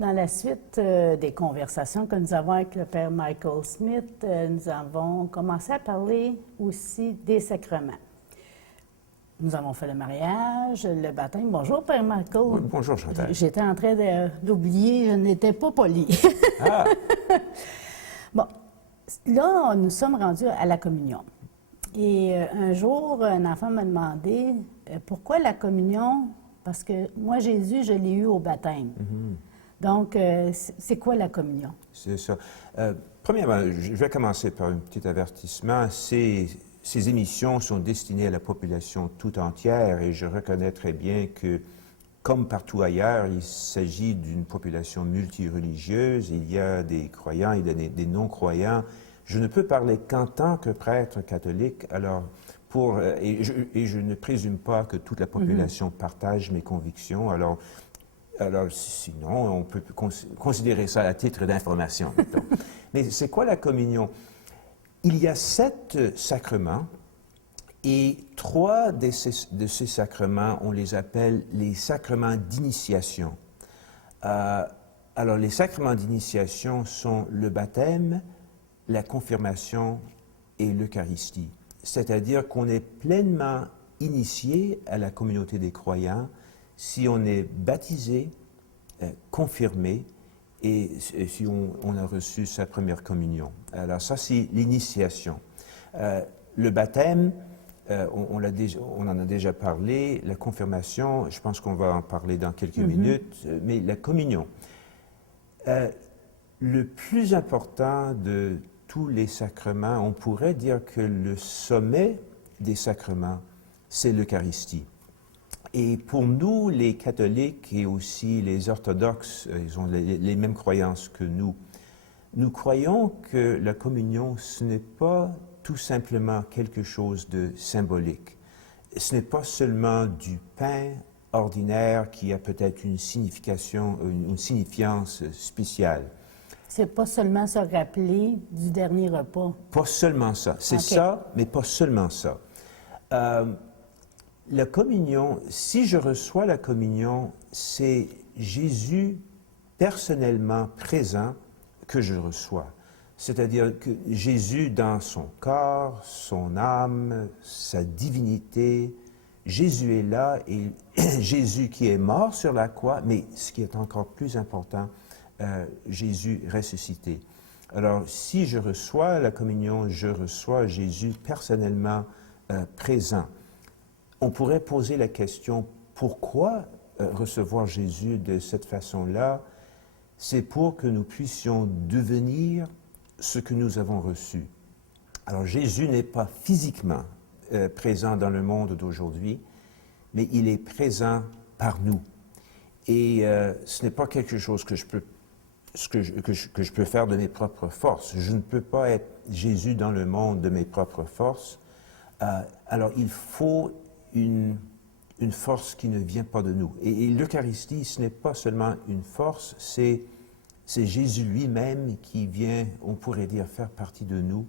Dans la suite des conversations que nous avons avec le Père Michael Smith, nous avons commencé à parler aussi des sacrements. Nous avons fait le mariage, le baptême. Bonjour, Père Michael. Oui, bonjour, Chantal. J'étais en train d'oublier, je n'étais pas polie. Ah! Bon, là, nous sommes rendus à la communion. Et un jour, un enfant m'a demandé pourquoi la communion? Parce que moi, Jésus, je l'ai eu au baptême. Donc, c'est quoi la communion? C'est ça. Premièrement, je vais commencer par un petit avertissement. Ces émissions sont destinées à la population tout entière et je reconnais très bien que, comme partout ailleurs, il s'agit d'une population multireligieuse. Il y a des croyants, il y a des non-croyants. Je ne peux parler qu'en tant que prêtre catholique, alors et je ne présume pas que toute la population partage mes convictions. Alors, sinon, on peut considérer ça à titre d'information. Mais c'est quoi la communion? Il y a 7 sacrements et 3 de ces sacrements, on les appelle les sacrements d'initiation. Alors, les sacrements d'initiation sont le baptême, la confirmation et l'Eucharistie. C'est-à-dire qu'on est pleinement initié à la communauté des croyants si on est baptisé, confirmé et si on a reçu sa première communion. Alors ça, c'est l'initiation. Le baptême, on en a déjà parlé. La confirmation, je pense qu'on va en parler dans quelques minutes. Mais la communion, le plus important de tous les sacrements, on pourrait dire que le sommet des sacrements, c'est l'Eucharistie. Et pour nous, les catholiques et aussi les orthodoxes, ils ont les mêmes croyances que nous. Nous croyons que la communion, ce n'est pas tout simplement quelque chose de symbolique. Ce n'est pas seulement du pain ordinaire qui a peut-être une signification, une signifiance spéciale. C'est pas seulement se rappeler du dernier repas. Pas seulement ça. C'est OK. ça, mais pas seulement ça. La communion, si je reçois la communion, c'est Jésus personnellement présent que je reçois. C'est-à-dire que Jésus dans son corps, son âme, sa divinité, Jésus est là et Jésus qui est mort sur la croix, mais ce qui est encore plus important, Jésus ressuscité. Alors, si je reçois la communion, je reçois Jésus personnellement présent. On pourrait poser la question, pourquoi recevoir Jésus de cette façon-là? C'est pour que nous puissions devenir ce que nous avons reçu. Alors, Jésus n'est pas physiquement présent dans le monde d'aujourd'hui, mais il est présent par nous. Et ce n'est pas quelque chose que je peux faire de mes propres forces. Je ne peux pas être Jésus dans le monde de mes propres forces. Alors, il faut une force qui ne vient pas de nous. Et l'Eucharistie, ce n'est pas seulement une force, c'est Jésus lui-même qui vient, on pourrait dire, faire partie de nous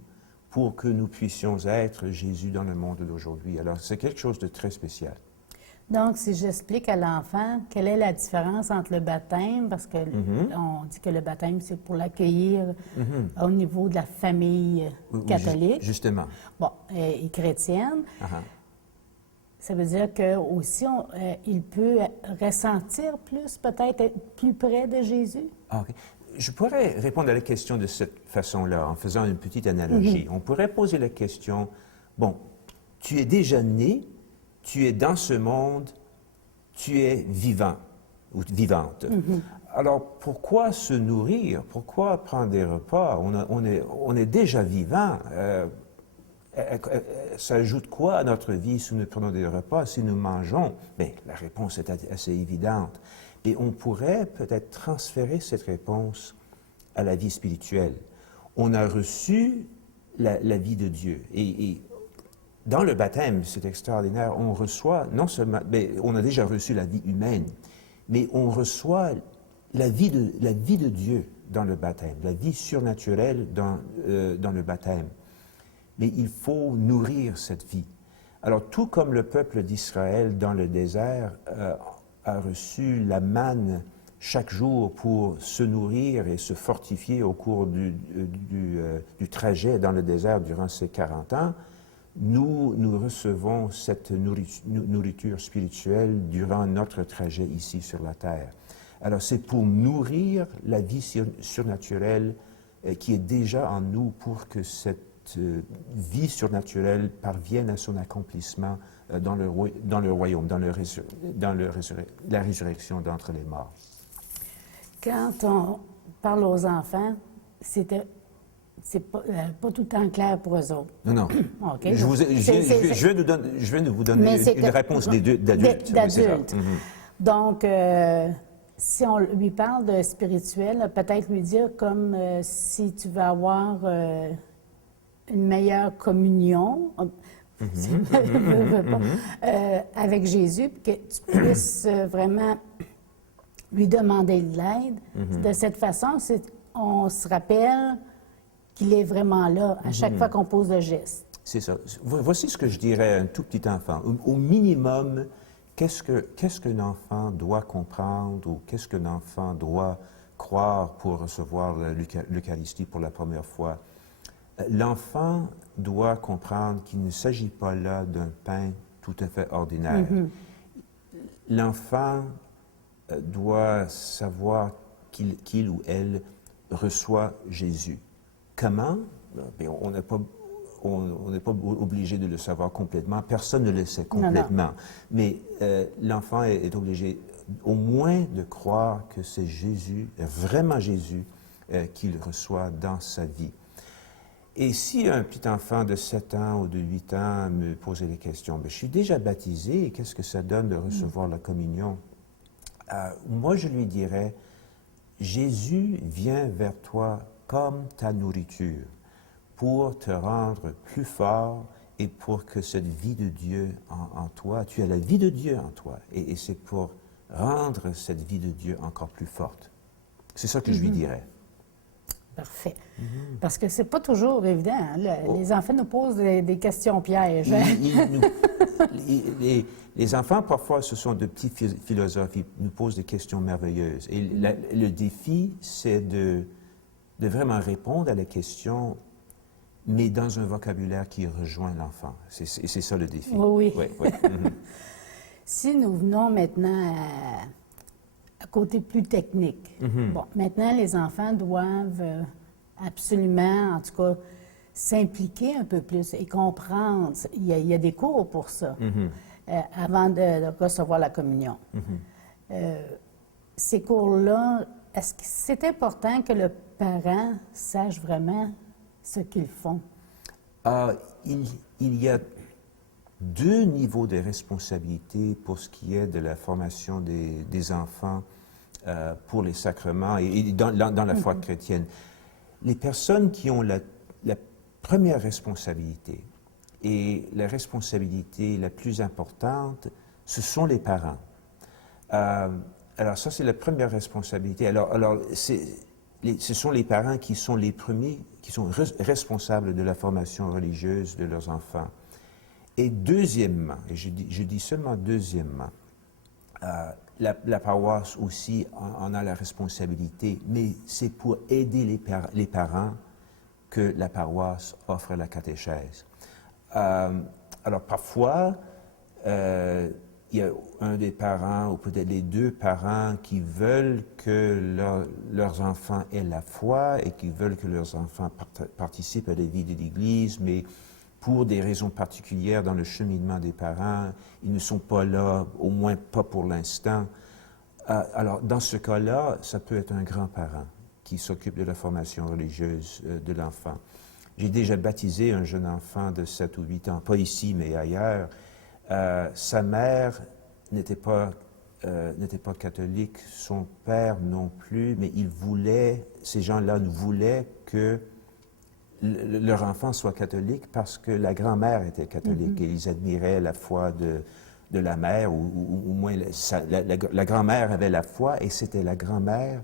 pour que nous puissions être Jésus dans le monde d'aujourd'hui. Alors, c'est quelque chose de très spécial. Donc, si j'explique à l'enfant quelle est la différence entre le baptême, parce que on dit que le baptême, c'est pour l'accueillir au niveau de la famille catholique. Justement. Bon, et chrétienne. Ça veut dire que aussi il peut ressentir plus, peut-être être plus près de Jésus? OK. Je pourrais répondre à la question de cette façon-là, en faisant une petite analogie. On pourrait poser la question, bon, tu es déjà né, tu es dans ce monde, tu es vivant ou vivante. Alors, pourquoi se nourrir? Pourquoi prendre des repas? On est déjà vivant. Ça ajoute quoi à notre vie si nous prenons des repas, si nous mangeons? Bien, la réponse est assez évidente. Et on pourrait peut-être transférer cette réponse à la vie spirituelle. On a reçu la vie de Dieu. Et dans le baptême, c'est extraordinaire, on reçoit non seulement, bien, on a déjà reçu la vie humaine, mais on reçoit la vie de Dieu dans le baptême, la vie surnaturelle dans le baptême. Mais il faut nourrir cette vie. Alors, tout comme le peuple d'Israël dans le désert a reçu la manne chaque jour pour se nourrir et se fortifier au cours du trajet dans le désert durant ces 40 ans, nous recevons cette nourriture spirituelle durant notre trajet ici sur la terre. Alors c'est pour nourrir la vie surnaturelle qui est déjà en nous pour que cette vie surnaturelle parvienne à son accomplissement dans le royaume, dans la résurrection d'entre les morts. Quand on parle aux enfants, c'est pas tout le temps clair pour eux autres. Non. Okay. Je vais vous donner une réponse d'adultes. D'adultes. Donc, si on lui parle de spirituel, peut-être lui dire comme si tu veux avoir une meilleure communion avec Jésus, que tu puisses vraiment lui demander de l'aide. De cette façon, on se rappelle qu'il est vraiment là à chaque fois qu'on pose le geste. C'est ça. Voici ce que je dirais à un tout petit enfant. Au minimum, qu'est-ce qu'un enfant doit comprendre ou qu'est-ce qu'un enfant doit croire pour recevoir l'Eucharistie pour la première fois? L'enfant doit comprendre qu'il ne s'agit pas là d'un pain tout à fait ordinaire. L'enfant doit savoir qu'il ou elle reçoit Jésus. Comment? Bien, on n'est pas obligé de le savoir complètement. Personne ne le sait complètement. Non. Mais l'enfant est obligé au moins de croire que c'est Jésus, vraiment Jésus, qu'il reçoit dans sa vie. Et si un petit enfant de 7 ans ou de 8 ans me posait des questions, bien, je suis déjà baptisé, qu'est-ce que ça donne de recevoir la communion? Moi, je lui dirais, Jésus vient vers toi comme ta nourriture pour te rendre plus fort et pour que cette vie de Dieu en toi, tu as la vie de Dieu en toi, et c'est pour rendre cette vie de Dieu encore plus forte. C'est ça que je lui dirais. Parfait. Parce que c'est pas toujours évident. Hein? Les enfants nous posent des questions pièges. Les enfants, parfois, ce sont de petits philosophes. Ils nous posent des questions merveilleuses. Et le défi, c'est de vraiment répondre à la question, mais dans un vocabulaire qui rejoint l'enfant. C'est ça le défi. Oui. Oui. Si nous venons maintenant à côté plus technique. Bon, maintenant, les enfants doivent absolument, en tout cas, s'impliquer un peu plus et comprendre. Il y a des cours pour ça, avant de recevoir la communion. Ces cours-là, est-ce que c'est important que le parent sache vraiment ce qu'ils font? Il y a 2 niveaux de responsabilité pour ce qui est de la formation des enfants pour les sacrements et dans la foi chrétienne. Les personnes qui ont la première responsabilité et la responsabilité la plus importante, ce sont les parents. Alors ça, c'est la première responsabilité. Alors ce sont les parents qui sont les premiers, qui sont responsables de la formation religieuse de leurs enfants. Et deuxièmement, et je dis seulement deuxièmement, la paroisse aussi en a la responsabilité, mais c'est pour aider les parents que la paroisse offre la catéchèse. Alors parfois, il y a un des parents, ou peut-être les 2 parents, qui veulent que leurs enfants aient la foi et qui veulent que leurs enfants participent à la vie de l'Église, mais pour des raisons particulières dans le cheminement des parents, ils ne sont pas là, au moins pas pour l'instant. Alors, dans ce cas-là, ça peut être un grand-parent qui s'occupe de la formation religieuse de l'enfant. J'ai déjà baptisé un jeune enfant de 7 ou 8 ans, pas ici, mais ailleurs. Sa mère n'était pas catholique, son père non plus, mais ces gens-là voulaient que leur enfant soit catholique parce que la grand-mère était catholique et ils admiraient la foi de la mère, ou au moins la grand-mère avait la foi et c'était la grand-mère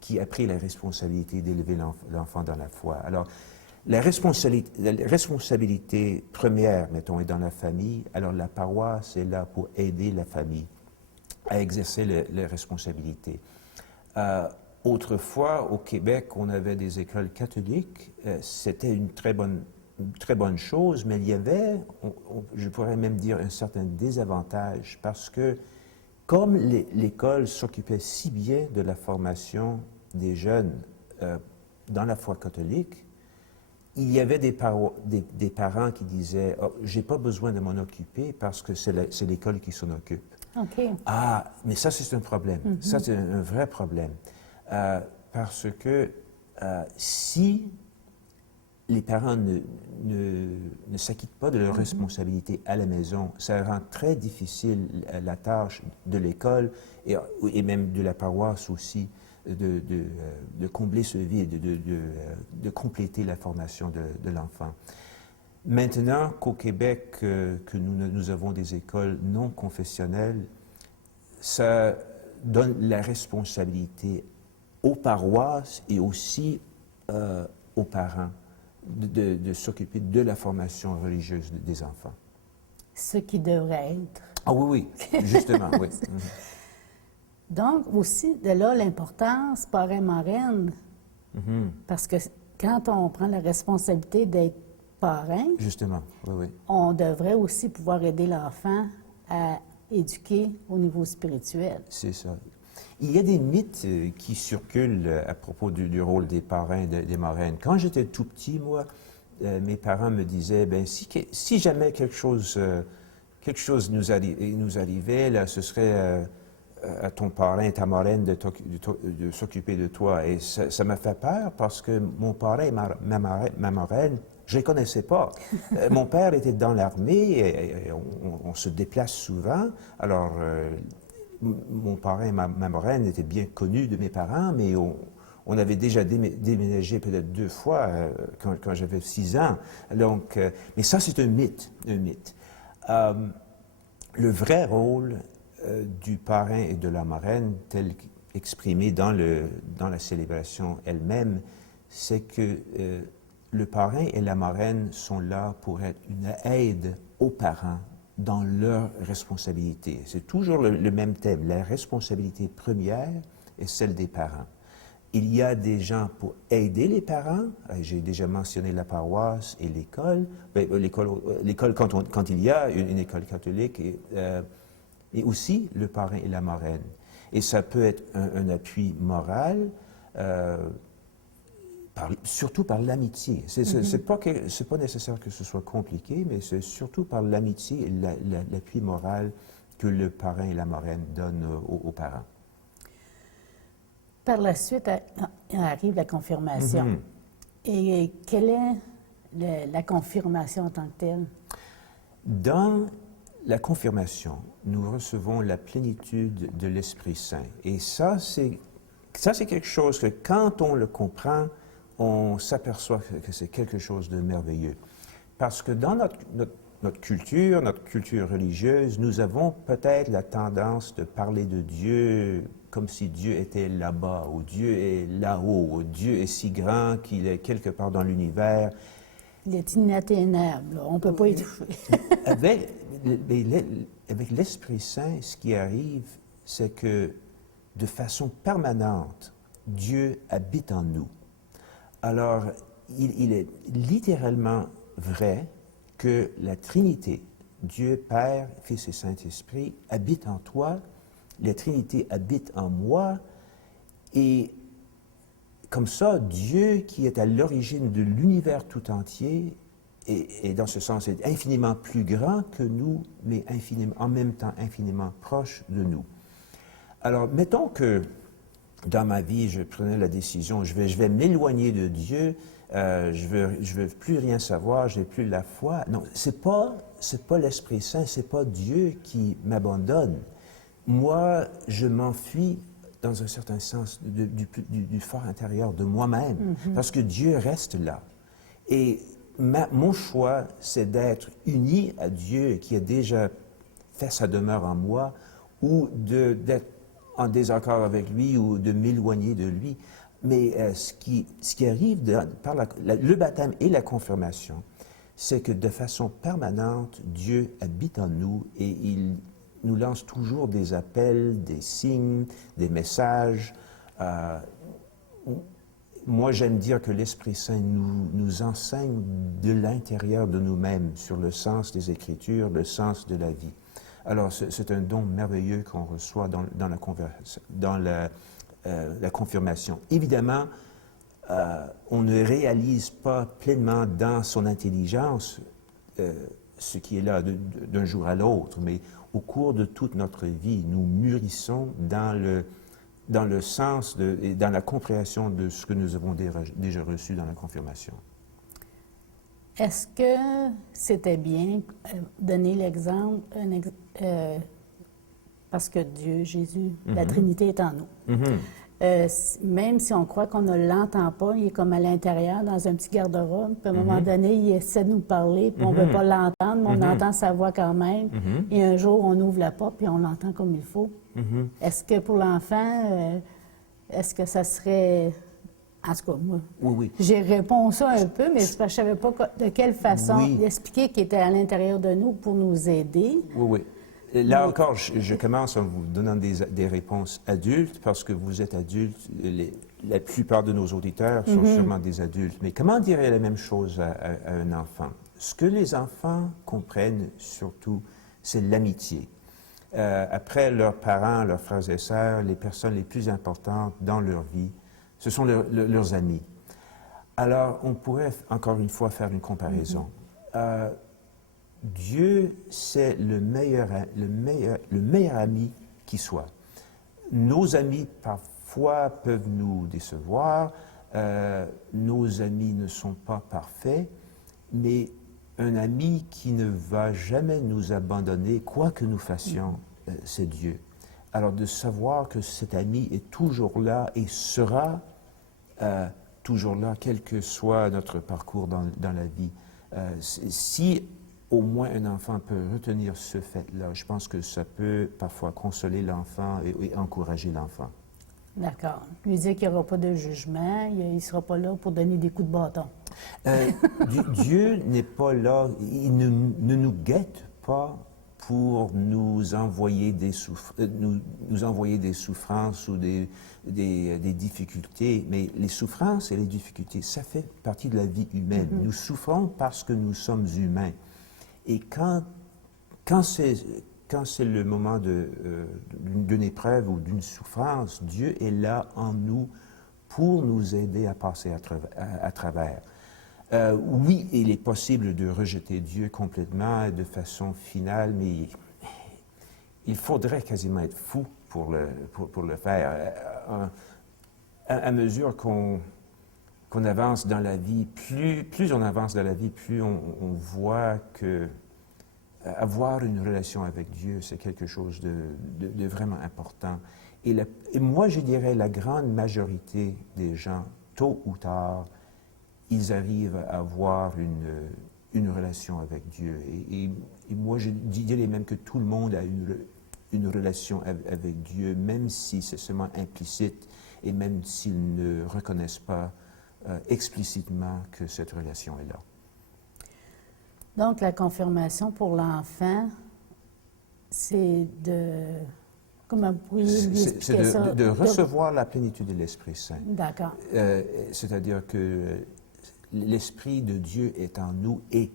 qui a pris la responsabilité d'élever l'enfant dans la foi. Alors, la responsabilité première, mettons, est dans la famille. Alors, la paroisse est là pour aider la famille à exercer les responsabilités. Autrefois, au Québec, on avait des écoles catholiques. C'était une très bonne chose, mais il y avait, je pourrais même dire, un certain désavantage parce que comme l'école s'occupait si bien de la formation des jeunes dans la foi catholique, il y avait des parents qui disaient oh, « j'ai pas besoin de m'en occuper parce que c'est l'école qui s'en occupe ». OK. Ah, mais ça, c'est un problème. Ça, c'est un vrai problème. Parce que si les parents ne s'acquittent pas de leurs responsabilités à la maison, ça rend très difficile la tâche de l'école et même de la paroisse aussi de combler ce vide, de compléter la formation de l'enfant. Maintenant qu'au Québec, que nous avons des écoles non confessionnelles, ça donne la responsabilité aux paroisses et aussi aux parents de s'occuper de la formation religieuse des enfants. Ce qui devrait être. Ah oui, oui, justement, oui. Donc, aussi, de là, l'importance, parrain-marraine, parce que quand on prend la responsabilité d'être parrain, Justement, oui, oui. on devrait aussi pouvoir aider l'enfant à éduquer au niveau spirituel. C'est ça. Il y a des mythes qui circulent à propos du rôle des parrains et des marraines. Quand j'étais tout petit, moi, mes parents me disaient, ben si jamais quelque chose nous arrivait, là, ce serait à ton parrain et ta marraine de s'occuper de toi. Et ça m'a fait peur parce que mon parrain et ma marraine, je ne les connaissais pas. Mon père était dans l'armée et on se déplace souvent. Alors, mon parrain et ma marraine étaient bien connus de mes parents, mais on avait déjà déménagé peut-être 2 fois quand j'avais 6 ans. Donc, mais ça, c'est un mythe, un mythe. Le vrai rôle du parrain et de la marraine, tel qu'exprimé dans la célébration elle-même, c'est que le parrain et la marraine sont là pour être une aide aux parents dans leurs responsabilités. C'est toujours le même thème. La responsabilité première est celle des parents. Il y a des gens pour aider les parents. J'ai déjà mentionné la paroisse et l'école. L'école quand il y a une école catholique et aussi le parrain et la marraine. Et ça peut être un appui moral, surtout par l'amitié. C'est pas nécessaire que ce soit compliqué, mais c'est surtout par l'amitié et l'appui moral que le parrain et la marraine donnent aux parents. Par la suite, arrive la confirmation. Et quelle est la confirmation en tant que telle? Dans la confirmation, nous recevons la plénitude de l'Esprit Saint. Et ça, c'est quelque chose que quand on le comprend, on s'aperçoit que c'est quelque chose de merveilleux. Parce que dans notre culture religieuse, nous avons peut-être la tendance de parler de Dieu comme si Dieu était là-bas, ou Dieu est là-haut, ou Dieu est si grand qu'il est quelque part dans l'univers. Il est inatteignable, on ne peut pas y toucher. Avec l'Esprit Saint, ce qui arrive, c'est que de façon permanente, Dieu habite en nous. Alors, il est littéralement vrai que la Trinité, Dieu Père, Fils et Saint-Esprit, habite en toi, la Trinité habite en moi, et comme ça, Dieu qui est à l'origine de l'univers tout entier, et dans ce sens est infiniment plus grand que nous, mais en même temps infiniment proche de nous. Alors, mettons que dans ma vie, je prenais la décision, je vais m'éloigner de Dieu, je veux plus rien savoir, j'ai plus la foi. Non, c'est pas l'Esprit Saint, c'est pas Dieu qui m'abandonne. Moi, je m'enfuis dans un certain sens du fort intérieur de moi-même, parce que Dieu reste là. Et mon choix, c'est d'être uni à Dieu qui a déjà fait sa demeure en moi, ou d'être en désaccord avec lui ou de m'éloigner de lui. Mais ce qui arrive par le baptême et la confirmation, c'est que de façon permanente, Dieu habite en nous et il nous lance toujours des appels, des signes, des messages Euh, Moi, j'aime dire que l'Esprit Saint nous enseigne de l'intérieur de nous-mêmes sur le sens des Écritures, le sens de la vie. Alors, c'est un don merveilleux qu'on reçoit dans la confirmation. Évidemment, on ne réalise pas pleinement dans son intelligence ce qui est là d'un jour à l'autre, mais au cours de toute notre vie, nous mûrissons dans le sens et dans la compréhension de ce que nous avons déjà reçu dans la confirmation. Est-ce que c'était bien donner l'exemple, parce que Dieu, Jésus, la Trinité est en nous. Même si on croit qu'on ne l'entend pas, il est comme à l'intérieur, dans un petit garde-robe, puis à un moment donné, il essaie de nous parler, puis on ne veut pas l'entendre, mais on entend sa voix quand même. Et un jour, on ouvre la porte, puis on l'entend comme il faut. Est-ce que pour l'enfant, est-ce que ça serait... En tout cas, moi, Oui. j'ai répondu ça un peu, mais je ne savais pas de quelle façon expliquer qu'il était à l'intérieur de nous pour nous aider. Oui. Là encore, je commence en vous donnant des réponses adultes, parce que vous êtes adultes. La plupart de nos auditeurs sont sûrement des adultes. Mais comment dire la même chose à un enfant? Ce que les enfants comprennent surtout, c'est l'amitié. Après leurs parents, leurs frères et sœurs, les personnes les plus importantes dans leur vie, ce sont leurs amis. Alors, on pourrait encore une fois faire une comparaison. Dieu, c'est le meilleur ami qui soit. Nos amis, parfois, peuvent nous décevoir. Nos amis ne sont pas parfaits, mais un ami qui ne va jamais nous abandonner, quoi que nous fassions, c'est Dieu. Alors, de savoir que cet ami est toujours là et sera toujours là, quel que soit notre parcours dans la vie. Si au moins un enfant peut retenir ce fait-là, je pense que ça peut parfois consoler l'enfant et encourager l'enfant. D'accord. Lui dire qu'il n'y aura pas de jugement, il ne sera pas là pour donner des coups de bâton. Dieu n'est pas là, il ne nous guette pas pour nous envoyer des souffrances ou des difficultés. Mais les souffrances et les difficultés, ça fait partie de la vie humaine. Nous souffrons parce que nous sommes humains. Et quand c'est le moment d'une épreuve ou d'une souffrance, Dieu est là en nous pour nous aider à passer à travers. Oui, il est possible de rejeter Dieu complètement de façon finale, mais il faudrait quasiment être fou pour le faire. À mesure qu'on avance dans la vie, plus on avance dans la vie, plus on voit que avoir une relation avec Dieu, c'est quelque chose de vraiment important. Et moi, je dirais, la grande majorité des gens, tôt ou tard, ils arrivent à avoir une relation avec Dieu. Et moi, je dirais même que tout le monde a une relation avec Dieu, même si c'est seulement implicite et même s'ils ne reconnaissent pas explicitement que cette relation est là. Donc, la confirmation pour l'enfant, c'est de... Comment pourriez-vous expliquer ça? C'est de recevoir la plénitude de l'Esprit Saint. D'accord. C'est-à-dire que l'Esprit de Dieu est en nous et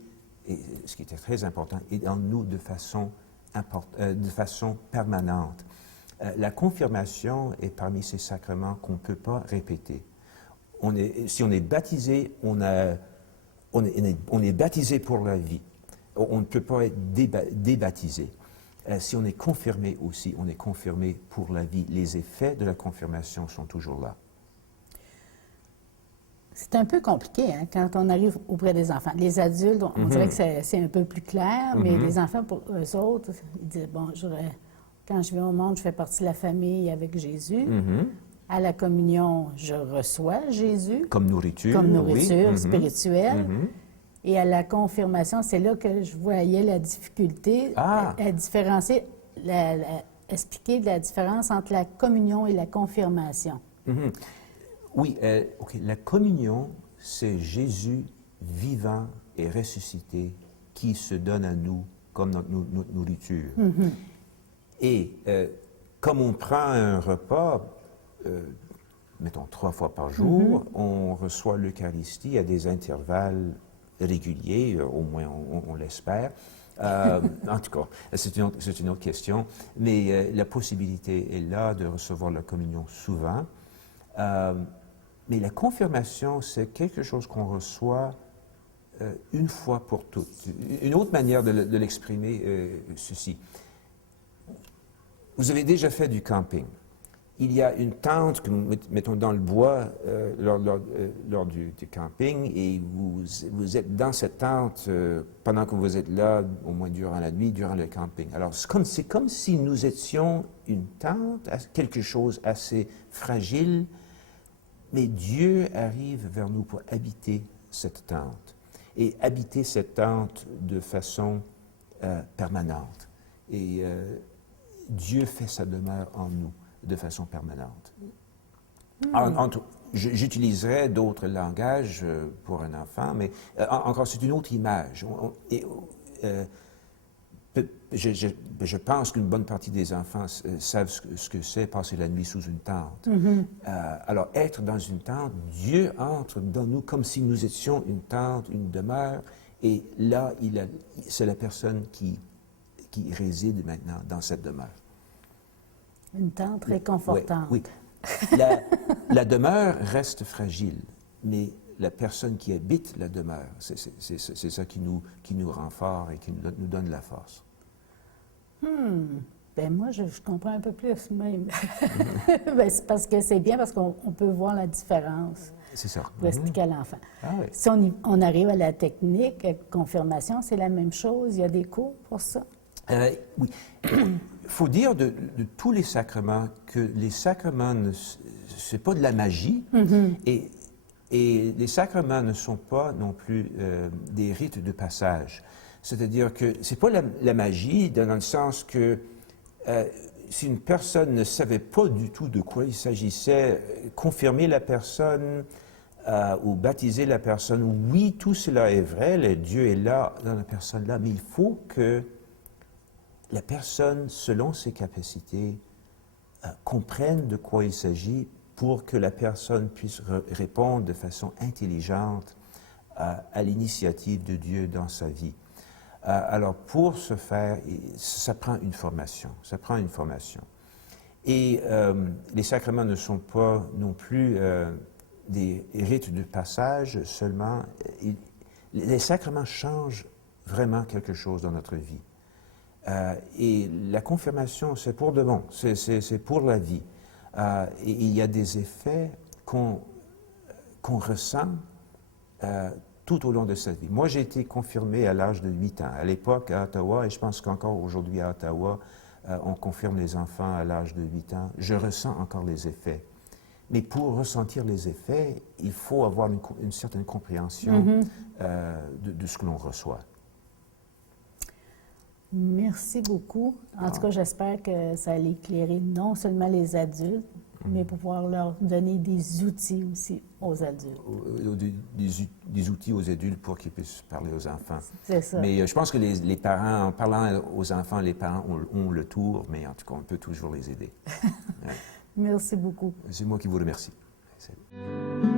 ce qui était très important, est en nous de façon permanente. La confirmation est parmi ces sacrements qu'on ne peut pas répéter. Si on est baptisé, on est baptisé pour la vie. On ne peut pas être débaptisé. Si on est confirmé aussi, on est confirmé pour la vie. Les effets de la confirmation sont toujours là. C'est un peu compliqué hein, quand on arrive auprès des enfants. Les adultes, on dirait que c'est un peu plus clair, mais les enfants, pour eux autres, ils disent, bon, quand je vais au monde, je fais partie de la famille avec Jésus. À la communion, je reçois Jésus. Comme nourriture. Comme nourriture spirituelle. Et à la confirmation, c'est là que je voyais la difficulté à différencier, expliquer la différence entre la communion et la confirmation. Oui, OK. La communion, c'est Jésus vivant et ressuscité qui se donne à nous comme notre nourriture. Et comme on prend un repas, mettons 3 fois par jour. On reçoit l'Eucharistie à des intervalles réguliers, au moins on l'espère. En tout cas, c'est une autre question. Mais la possibilité est là de recevoir la communion souvent. Mais la confirmation, c'est quelque chose qu'on reçoit une fois pour toutes. Une autre manière de l'exprimer, ceci. Vous avez déjà fait du camping. Il y a une tente que nous mettons dans le bois lors du camping et vous êtes dans cette tente pendant que vous êtes là, au moins durant la nuit, durant le camping. Alors, c'est comme si nous étions une tente, quelque chose assez fragile, mais Dieu arrive vers nous pour habiter cette tente et habiter cette tente de façon permanente. Et Dieu fait sa demeure en nous de façon permanente. J'utiliserai d'autres langages pour un enfant, mais encore, c'est une autre image. Je pense qu'une bonne partie des enfants savent ce que c'est passer la nuit sous une tente. Alors, être dans une tente, Dieu entre dans nous comme si nous étions une tente, une demeure, et là, c'est la personne qui réside maintenant dans cette demeure. Une tente réconfortante. Oui. La demeure reste fragile, mais la personne qui habite la demeure, c'est ça qui nous rend fort et qui nous donne la force. Ben moi, je comprends un peu plus même. Ben, c'est parce que c'est bien parce qu'on peut voir la différence. C'est ça. Pour expliquer à l'enfant. Ah, oui. Si on arrive à la technique, confirmation, c'est la même chose. Il y a des cours pour ça? Oui. Il faut dire de tous les sacrements que les sacrements, ce n'est pas de la magie, et les sacrements ne sont pas non plus des rites de passage. C'est-à-dire que ce n'est pas la magie dans le sens que si une personne ne savait pas du tout de quoi il s'agissait, confirmer la personne ou baptiser la personne, oui, tout cela est vrai, le Dieu est là dans la personne-là, mais il faut que la personne, selon ses capacités, comprenne de quoi il s'agit pour que la personne puisse répondre de façon intelligente à l'initiative de Dieu dans sa vie. Alors, pour ce faire, ça prend une formation. Ça prend une formation. Et les sacrements ne sont pas non plus des rites de passage seulement. Les sacrements changent vraiment quelque chose dans notre vie. Et la confirmation, c'est pour de bon, c'est pour la vie. Et il y a des effets qu'on ressent tout au long de sa vie. Moi, j'ai été confirmé à l'âge de 8 ans. À l'époque, à Ottawa, et je pense qu'encore aujourd'hui à Ottawa, on confirme les enfants à l'âge de 8 ans. Je ressens encore les effets. Mais pour ressentir les effets, il faut avoir une certaine compréhension de ce que l'on reçoit. Merci beaucoup. En tout cas, j'espère que ça allait éclairer non seulement les adultes, mais pouvoir leur donner des outils aussi aux adultes. Des outils aux adultes pour qu'ils puissent parler aux enfants. C'est ça. Mais je pense que les parents, en parlant aux enfants, les parents ont le tour, mais en tout cas, on peut toujours les aider. Merci beaucoup. C'est moi qui vous remercie. Salut.